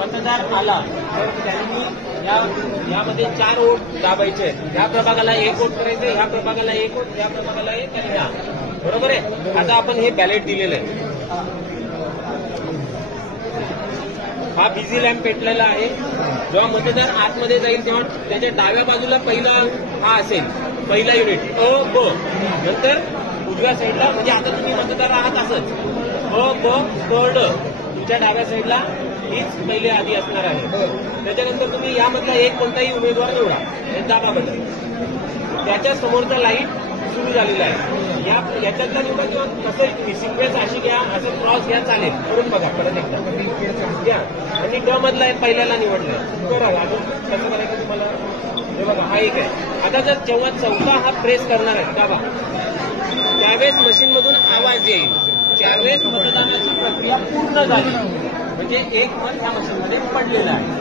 मतदार आला तर त्यांनी यामध्ये 4 वोट दाबायचे आहेत. ह्या प्रभागाला 1 वोट करायचे, ह्या प्रभागाला 1 वोट, ह्या प्रभागाला 1 आणि ह्या. बरोबर आहे. आता आपण हे बॅलेट दिलेलं आहे. हा बिझी लॅम्प पेटलेला आहे. जेव्हा मतदार आतमध्ये जाईल तेव्हा त्याच्या डाव्या बाजूला पहिला हा असेल, पहिला युनिट अ ब. नंतर उजव्या साईडला, म्हणजे आता तुम्ही मतदार आहात असंच अ ब क ड, तुमच्या डाव्या साईडला हीच पहिले आधी असणार आहे. त्याच्यानंतर तुम्ही यामधला एक कोणताही उमेदवार निवडा, दाबा बदल. त्याच्या समोरचा लाईट सुरू झालेला आहे. याच्यातला निवडा किंवा कसं सिक्वेन्स अशी घ्या, असं क्रॉस घ्या, चालेल. करून बघा परत एकदा घ्या. आणि ड मधला पहिल्याला निवडलाय करा. अजून कसं करायचं तुम्हाला हे बघा, हा एक आहे. आता जर जेव्हा चौथा हा प्रेस करणार आहे दाबा, त्यावेळेस मशीनमधून आवाज येईल. त्यावेळेस मतदानाची प्रक्रिया पूर्ण झाली, म्हणजे एक मत ह्या मशीनमध्ये पडलेलं आहे.